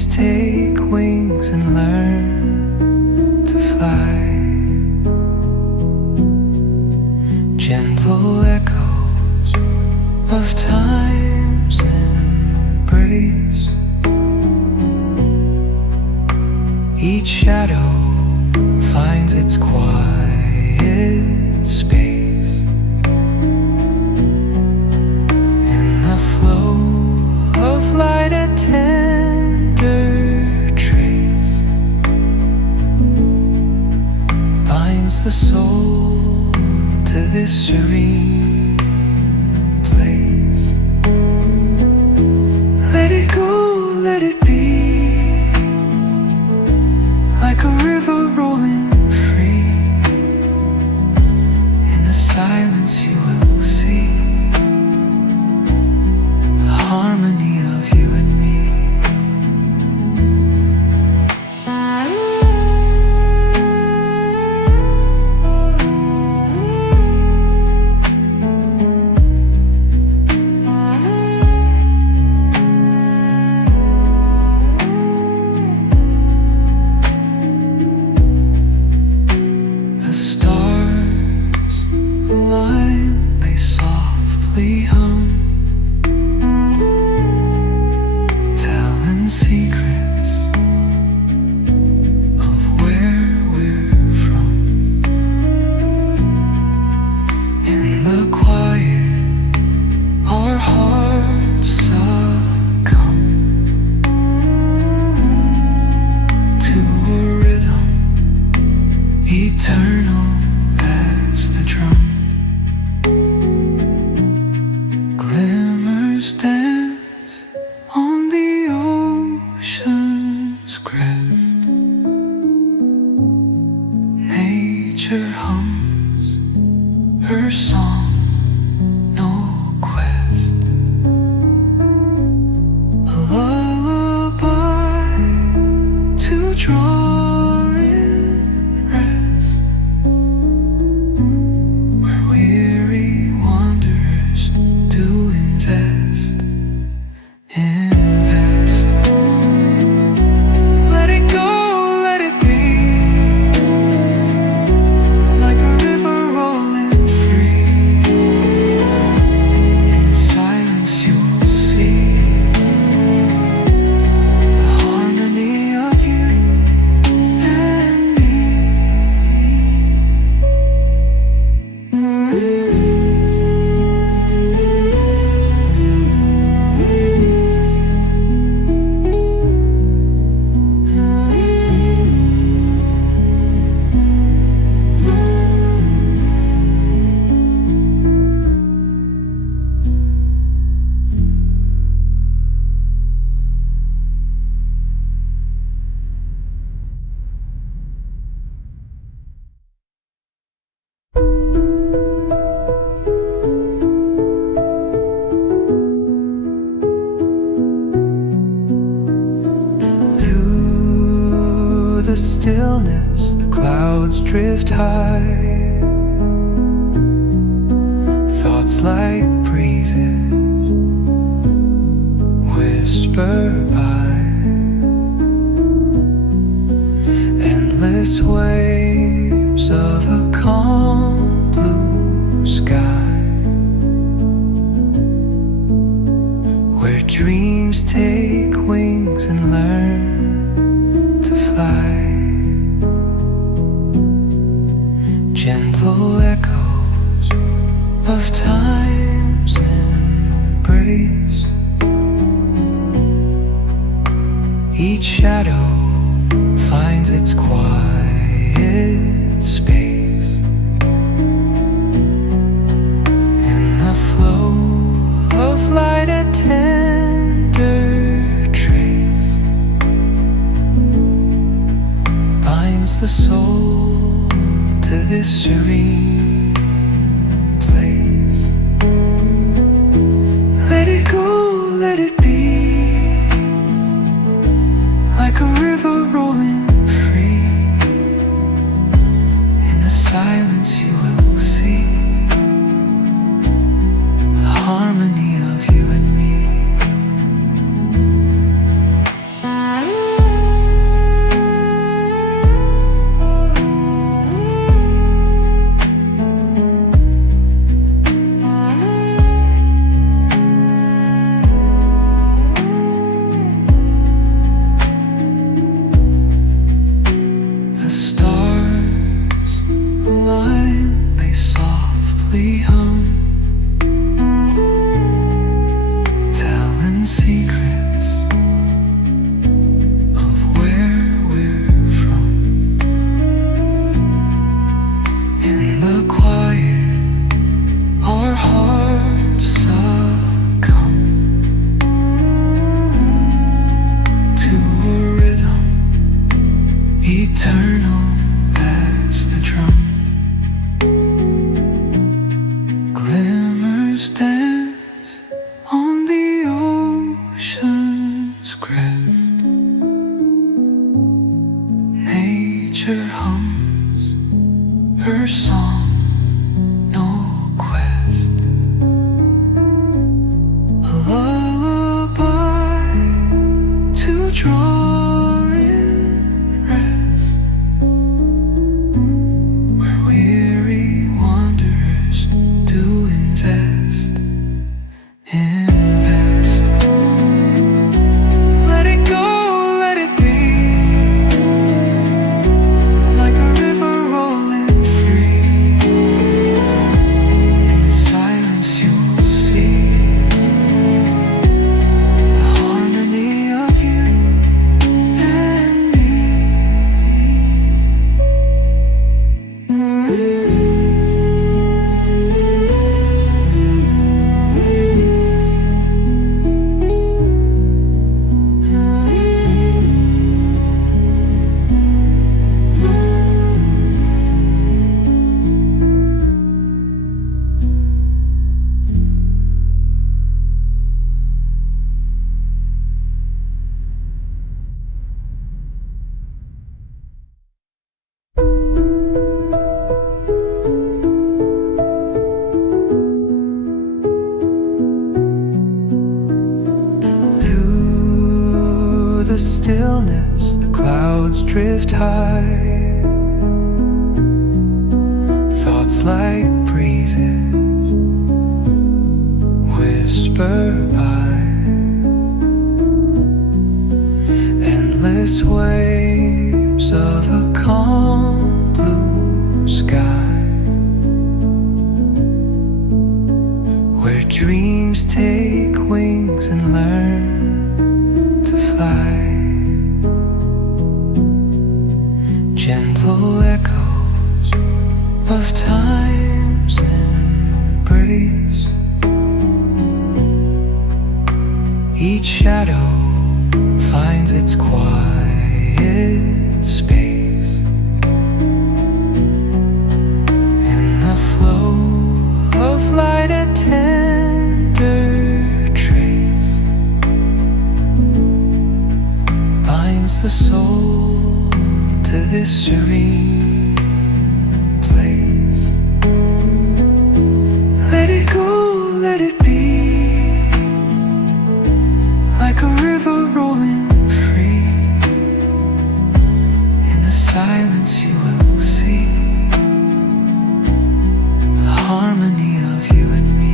dreams take wings and learn to fly. Gentle echoes of time's embrace. Each shadow finds its quiet space. In the flow of light, a tender trace binds the soul to this serene place. Let it go, let it be, like a river rolling free. In the silence you will see the harmony of you and me. The stars align, they softly hum, telling secrets of where we're from. In the quiet, our hearts succumb to a rhythm eternal as the drum. Glimmers dance on the ocean's crest. Nature hums her song, no quest. A lullaby to draw in rest, where weary wanderers do invest. Let it go, let it be, like a river rolling free. In the silence you will see the harmony of you and me. Through the stillness, the clouds drift high. Thoughts like breezes whisper by. Endless waves of a calm blue sky, where dreams take wings and learn to fly. Gentle echoes of time's embrace. Each shadow finds its quiet space. In the flow of light, a tender trace binds the soul to this serene place. Let it go, let it be, like a river rolling free. In the silence you will see the harmony of you and me. stillness, the clouds drift high. Thoughts like breezes whisper by. Endless waves of a calm blue sky, where dreams take wings and learn to fly. Gentle echoes of time's embrace. Each shadow finds its quiet space. In the flow of light, a tender trace binds the soul to this serene place. Let it go, let it be, like a river rolling free. In the silence you will see the harmony of you and me.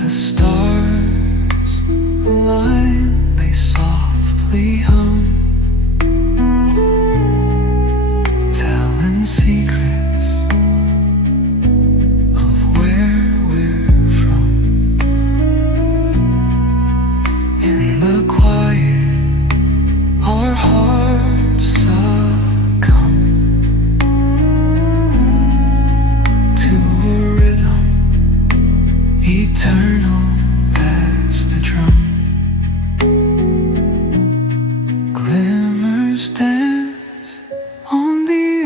The stars align, they softly hum, telling secrets of where we're from. In the quiet, our hearts succumb to a rhythm eternal as the drum. Glimmers dance on the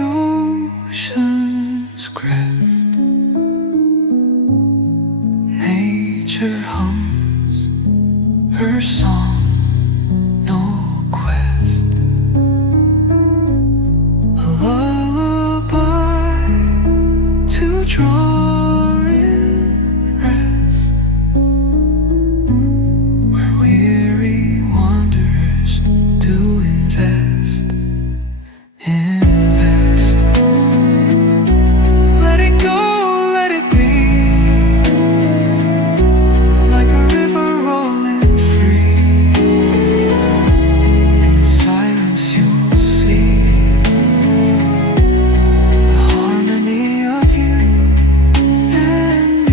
ocean's crest. Nature hums her song, no quest. A lullaby to draw in rest, where weary wanderers do invest. Let it go, let it be, like a river rolling free. In the silence you will see the harmony of you and me.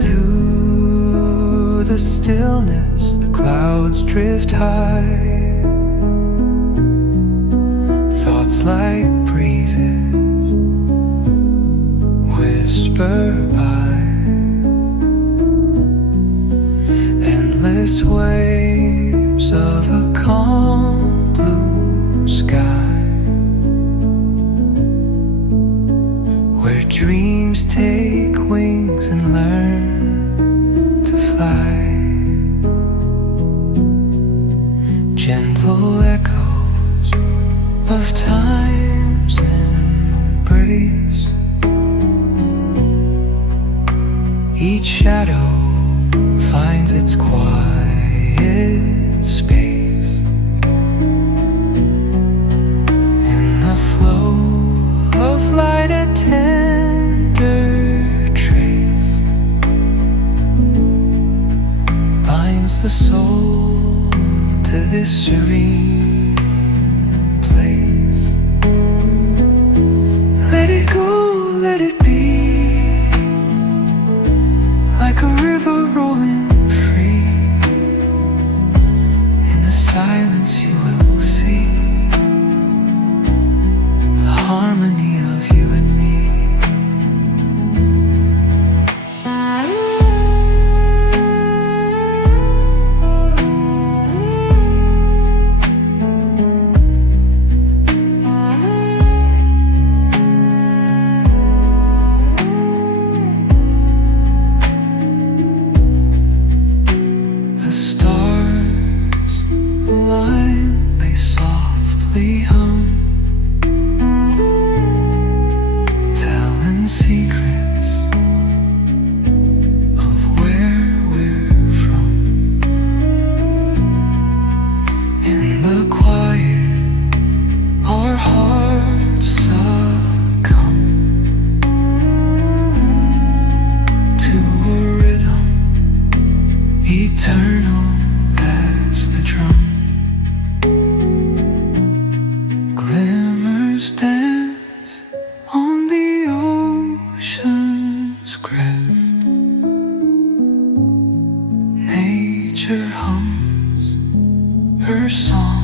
Through the stillness, the clouds drift high. Thoughts like breezes whisper by. Endless waves of a calm blue sky, where dreams take wings and learn to fly. Gentle echoes of time's embrace. Each shadow finds its quiet space. In the flow of light, a tender trace binds the soul to this serene place. Let it go, let it be, like a river rolling free. In the silence you will see the harmony of you and me. The stars align, they softly hum, telling secrets of where we're from. In the quiet, our hearts succumb to a rhythm eternal as the drum. Glimmers dance on the ocean's crest. Nature hums her song